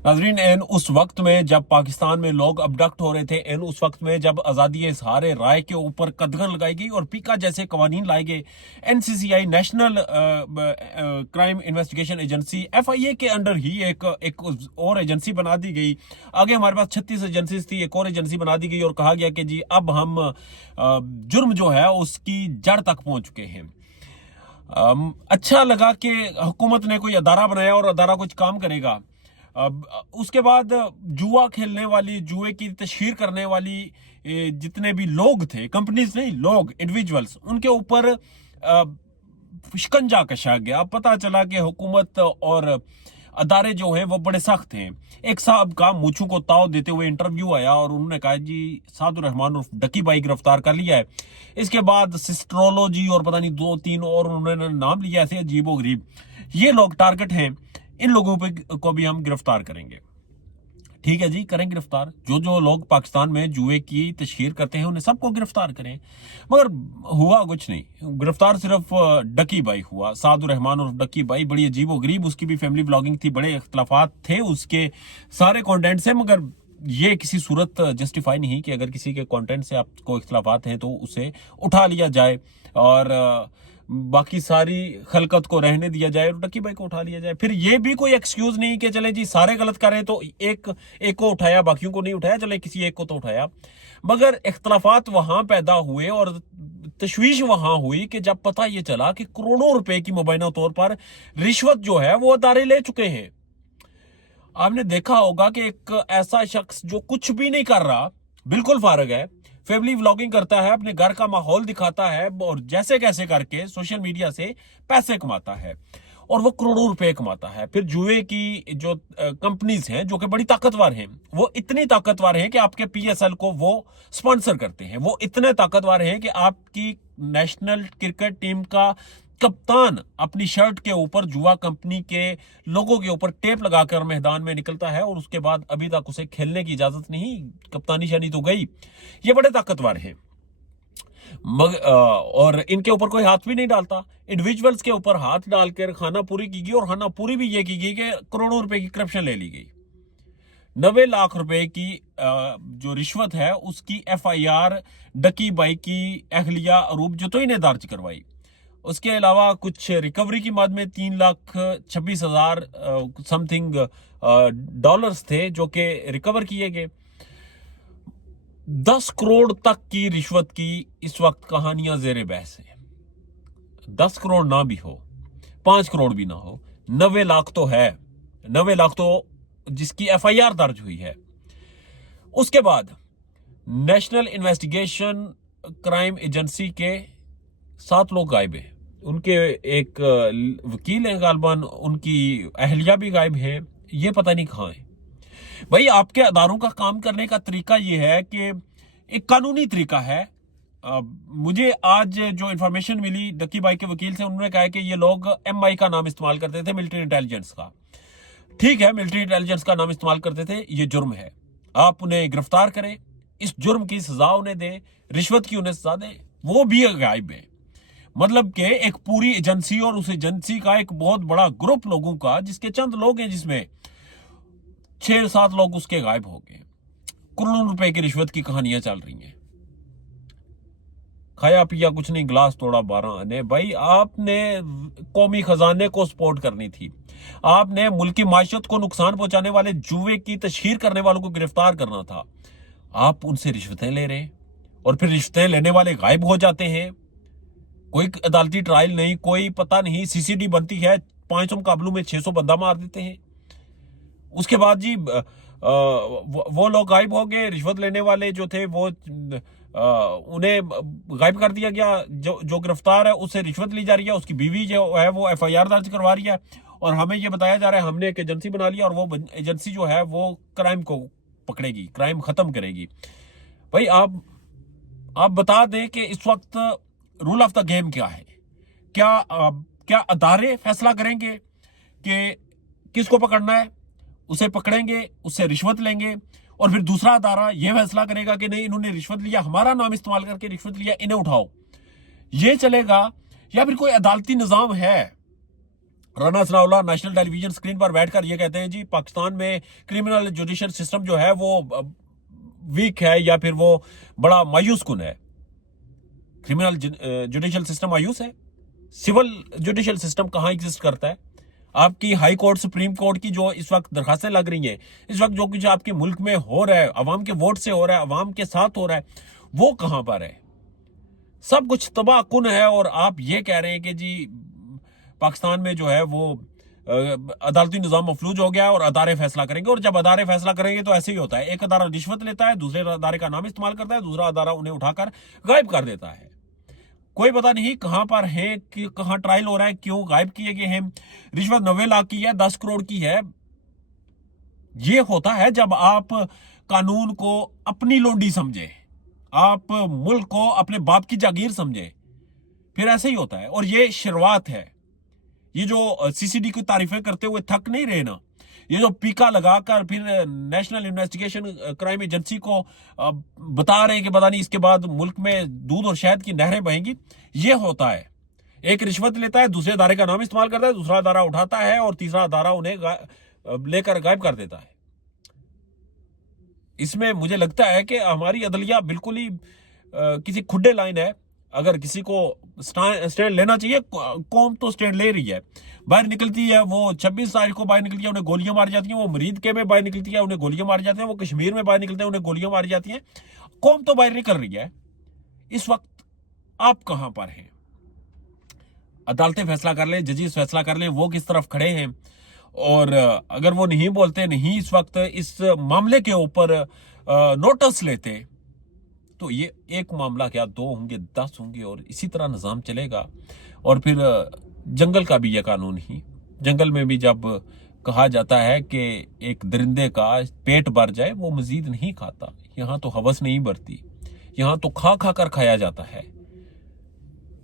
नाजरीन, एन उस वक्त में जब पाकिस्तान में लोग अबडक्ट हो रहे थे, एन उस वक्त में जब आज़ादी इज़हार राय के ऊपर कदगन लगाई गई और पीका जैसे कवानीन लाए गए, NCCI national crime investigation agency FIA के अंडर ही एक और एजेंसी बना दी गई। आगे हमारे पास 36 एजेंसीज थी, एक और एजेंसी बना दी गई और कहा गया कि जी अब हम जुर्म जो है उसकी जड़ तक पहुंच चुके हैं। अच्छा लगा कि हुकूमत ने कोई अदारा बनाया और अदारा कुछ काम करेगा। अब उसके बाद जुआ खेलने वाली, जुए की तशहीर करने वाली जितने भी लोग थे, कंपनीज नहीं, लोग, इंडिविजुअल्स, उनके ऊपर शिकंजा कसा गया। अब पता चला कि हुकूमत और अदारे जो हैं वो बड़े सख्त हैं। एक साहब का मूछों को ताव देते हुए इंटरव्यू आया और उन्होंने कहा जी सादुर रहमान उर्फ डकी भाई गिरफ्तार कर लिया है। इसके बाद सिस्ट्रोलॉजी और पता नहीं 2-3 और उन्होंने नाम लिया ऐसे अजीबो गरीब। ये लोग टारगेट हैं, इन लोगों पे को भी हम गिरफ्तार करेंगे। ठीक है जी, करें गिरफ्तार। जो जो लोग पाकिस्तान में जुए की तशहीर करते हैं उन्हें सबको गिरफ्तार करें। मगर हुआ कुछ नहीं, गिरफ्तार सिर्फ डकी भाई हुआ, सादुर रहमान और डकी भाई। बड़ी अजीब व गरीब उसकी भी फैमिली ब्लॉगिंग थी, बड़े इख्तलाफात थे उसके सारे कंटेंट से। मगर ये किसी सूरत जस्टिफाई नहीं कि अगर किसी के कंटेंट से आपको इख्तलाफात हैं तो उसे उठा लिया जाए और बाकी सारी खलकत को रहने दिया जाए और डकी भाई को उठा लिया जाए। फिर ये भी कोई एक्सक्यूज नहीं कि चले जी सारे गलत कर रहे हैं तो एक को उठाया, बाकियों को नहीं उठाया, चले किसी एक को तो उठाया। मगर इख्तलाफात वहां पैदा हुए और तशवीश वहां हुई कि जब पता ये चला कि करोड़ों रुपए की मुबैना तौर पर रिश्वत जो है वो अदारे ले चुके हैं। आपने देखा होगा कि एक ऐसा शख्स जो कुछ भी नहीं कर रहा, बिल्कुल फारग है, फैमिली व्लॉगिंग करता है, अपने घर का माहौल दिखाता है और जैसे कैसे करके सोशल मीडिया से पैसे कमाता है और वो करोड़ों रुपए कमाता है। फिर जुए की जो कंपनीज हैं जो कि बड़ी ताकतवर हैं, वो इतनी ताकतवर हैं कि आपके पीएसएल को वो स्पॉन्सर करते हैं। वो इतने ताकतवर हैं कि आपकी नेशनल क्रिकेट टीम का कप्तान अपनी शर्ट के ऊपर जुआ कंपनी के लोगों के ऊपर टेप लगाकर मैदान में निकलता है और उसके बाद अभी तक उसे खेलने की इजाजत नहीं, कप्तानी शानी तो गई। ये बड़े ताकतवर हैं और इनके ऊपर कोई हाथ भी नहीं डालता। इंडिविजुअल्स के ऊपर हाथ डालकर खाना पूरी की गई और खाना पूरी भी ये की गई कि करोड़ों रुपए की करप्शन ले ली गई। 90 लाख रुपए की जो रिश्वत है उसकी एफआईआर डकी बाई की अहलिया अरूप जतोई ने दर्ज करवाई। उसके अलावा कुछ रिकवरी की मद में 3,26,000 समथिंग डॉलर्स थे जो कि रिकवर किए गए। 10 करोड़ तक की रिश्वत की इस वक्त कहानियां जेरे बहस है। 10 करोड़ ना भी हो, 5 करोड़ भी ना हो, 90 लाख तो है। 90 लाख तो जिसकी एफआईआर दर्ज हुई है। उसके बाद नेशनल इन्वेस्टिगेशन क्राइम एजेंसी के 7 लोग गायब हैं। उनके एक वकील हैं गालबान, उनकी अहलिया भी गायब है, ये पता नहीं कहाँ है। भाई आपके अदारों का काम करने का तरीका ये है कि एक कानूनी तरीका है। मुझे आज जो इंफॉर्मेशन मिली डकी भाई के वकील से, उन्होंने कहा कि ये लोग एमआई का नाम इस्तेमाल करते थे, मिलिट्री इंटेलिजेंस का। ठीक है, मिलिट्री इंटेलिजेंस का नाम इस्तेमाल करते थे, ये जुर्म है। आप उन्हें गिरफ्तार करें, इस जुर्म की सजा उन्हें दें, रिश्वत की उन्हें सजा दें, वो भी गायब है। मतलब कि एक पूरी एजेंसी और उस एजेंसी का एक बहुत बड़ा ग्रुप लोगों का, जिसके चंद लोग हैं, जिसमें 6-7 लोग उसके गायब हो गए। करोड़ों रुपए की रिश्वत की कहानियां चल रही हैं। खाया पिया कुछ नहीं, गिलास तोड़ा 12 आने। भाई आपने कौमी खजाने को सपोर्ट करनी थी, आपने मुल्क की माशत को नुकसान पहुंचाने वाले जुए की तशहीर करने वालों को गिरफ्तार करना था। आप उनसे रिश्वतें ले रहे हैं और फिर रिश्वतें लेने वाले गायब हो जाते हैं। कोई अदालती ट्रायल नहीं, कोई पता नहीं, सीसीडी बनती है, 500 मुकाबलों में 600 बंदा मार देते हैं। उसके बाद जी वो लोग गायब हो गए। रिश्वत लेने वाले जो थे वो उन्हें गायब कर दिया गया। जो गिरफ्तार है उससे रिश्वत ली जा रही है, उसकी बीवी जो है वो एफआईआर दर्ज करवा रही है और हमें ये बताया जा रहा है हमने एक एजेंसी बना लिया और वो एजेंसी जो है वो क्राइम को पकड़ेगी, क्राइम खत्म करेगी। भाई आप बता दें कि इस वक्त रूल ऑफ द गेम क्या है। क्या अदारे फैसला करेंगे कि किसको पकड़ना है, उसे पकड़ेंगे, उससे रिश्वत लेंगे और फिर दूसरा अदारा यह फैसला करेगा कि नहीं, इन्होंने रिश्वत लिया, हमारा नाम इस्तेमाल करके रिश्वत लिया, इन्हें उठाओ। ये चलेगा या फिर कोई अदालती निजाम है Rana Sanaullah national television screen पर बैठकर ये कहते हैं जी पाकिस्तान में क्रिमिनल जुडिशल सिस्टम जो है वो वीक है या फिर वो बड़ा मायूस कुन है। क्रिमिनल जुडिशल सिस्टम मायूस है, सिविल जुडिशल सिस्टम कहाँ एग्जिस्ट करता है? आपकी हाई कोर्ट सुप्रीम कोर्ट की जो इस वक्त दरखास्तें लग रही हैं, इस वक्त जो कुछ आपके मुल्क में हो रहा है, अवाम के वोट से हो रहा है, अवाम के साथ हो रहा है, वो कहाँ पर है? सब कुछ तबाह कुन है। और आप ये कह रहे हैं कि जी पाकिस्तान में जो है वो अदालती निज़ाम मफलूज हो गया और अदारे फैसला करेंगे। और जब अदारे फैसला करेंगे तो ऐसे ही होता है, एक अदारा रिश्वत लेता है, दूसरे अदारे का नाम इस्तेमाल करता है, दूसरा अदारा उन्हें उठाकर गायब कर देता है। कोई पता नहीं कहां पर है, कि कहां ट्रायल हो रहा है, क्यों गायब किए गए हैं। रिश्वत 90 लाख की है, 10 करोड़ की है। ये होता है जब आप कानून को अपनी लोंडी समझे, आप मुल्क को अपने बाप की जागीर समझे, फिर ऐसे ही होता है। और ये शुरुआत है। ये जो सीसीडी की तारीफें करते हुए थक नहीं रहे ना, ये जो पीका लगाकर फिर नेशनल इन्वेस्टिगेशन क्राइम एजेंसी को बता रहे हैं कि पता नहीं इसके बाद मुल्क में दूध और शहद की नहरें बहेंगी, ये होता है। एक रिश्वत लेता है, दूसरे अदारे का नाम इस्तेमाल करता है, दूसरा अदारा उठाता है और तीसरा अदारा उन्हें लेकर गायब कर देता है। इसमें मुझे लगता है कि हमारी अदलिया बिल्कुल ही किसी खुड्डे लाइन है। अगर किसी को स्टैंड लेना चाहिए, कौम तो स्टैंड ले रही है, बाहर निकलती है। वो 26 तारीख को बाहर निकलती है, उन्हें गोलियां मारी जाती हैं। वो मरीद के में बाहर निकलती है, उन्हें गोलियां मारी जाती हैं। वो कश्मीर में बाहर निकलते हैं, उन्हें गोलियां मारी जाती हैं। कौम तो बाहर निकल रही है। इस वक्त आप कहां पर हैं? अदालतें फैसला कर लें, जजेस फैसला कर लें, वो किस तरफ खड़े हैं? और अगर वो नहीं बोलते, नहीं इस वक्त इस मामले के ऊपर नोटिस लेते, तो ये एक मामला क्या, 2 होंगे, 10 होंगे, और इसी तरह निज़ाम चलेगा। और फिर जंगल का भी यह कानून ही, जंगल में भी जब कहा जाता है कि एक दरिंदे का पेट भर जाए वो मजीद नहीं खाता, यहाँ तो हवस नहीं बढ़ती, यहाँ तो खा खा कर खाया जाता है।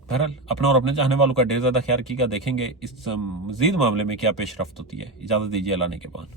बहरहाल अपना और अपने चाहने वालों का ढेर ज़्यादा ख्याल रखिएगा। देखेंगे इस मजीद मामले में क्या पेशरफ्त होती है। इजाज़त दीजिए, अल्लाह ने के बाद।